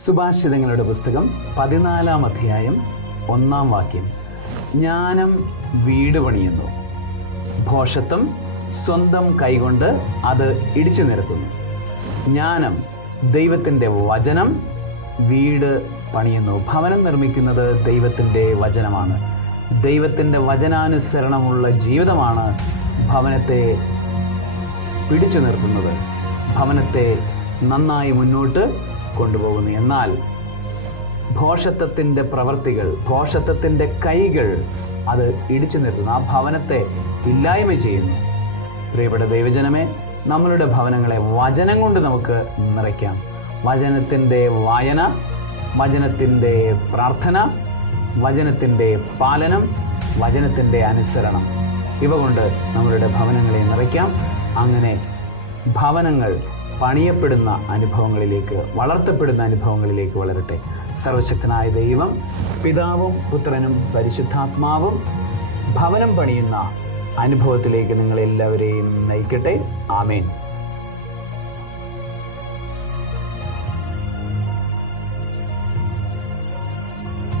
സുഭാഷിതങ്ങളുടെ പുസ്തകം 14-ാം അധ്യായം 1-ാം വാക്യം. ജ്ഞാനം വീട് പണിയുന്നു, ഭോഷത്വം സ്വന്തം കൈകൊണ്ട് അത് ഇടിച്ചു നിരത്തുന്നു. ജ്ഞാനം, ദൈവത്തിൻ്റെ വചനം വീട് പണിയുന്നു. ഭവനം നിർമ്മിക്കുന്നത് ദൈവത്തിൻ്റെ വചനമാണ്. ദൈവത്തിൻ്റെ വചനാനുസരണമുള്ള ജീവിതമാണ് ഭവനത്തെ പിടിച്ചു നിർത്തുന്നത്, ഭവനത്തെ നന്നായി മുന്നോട്ട് കൊണ്ടുപോകുന്നു. എന്നാൽ ഭോഷത്വത്തിൻ്റെ പ്രവൃത്തികൾ, ഭോഷത്വത്തിൻ്റെ കൈകൾ അത് ഇടിച്ചു നിർത്തുന്നു, ആ ഭവനത്തെ ഇല്ലായ്മ ചെയ്യുന്നു. പ്രിയപ്പെട്ട ദൈവജനമേ, നമ്മളുടെ ഭവനങ്ങളെ വചനം കൊണ്ട് നമുക്ക് നിറയ്ക്കാം. വചനത്തിൻ്റെ വായന, വചനത്തിൻ്റെ പ്രാർത്ഥന, വചനത്തിൻ്റെ പാലനം, വചനത്തിൻ്റെ അനുസരണം, ഇവ കൊണ്ട് നമ്മളുടെ ഭവനങ്ങളെ നിറയ്ക്കാം. അങ്ങനെ ഭവനങ്ങൾ പണിയപ്പെടുന്ന അനുഭവങ്ങളിലേക്ക്, വളർത്തപ്പെടുന്ന അനുഭവങ്ങളിലേക്ക് വളരട്ടെ. സർവശക്തനായ ദൈവം, പിതാവും പുത്രനും പരിശുദ്ധാത്മാവും ഭവനം പണിയുന്ന അനുഭവത്തിലേക്ക് നിങ്ങളെല്ലാവരെയും നയിക്കട്ടെ. ആമേൻ.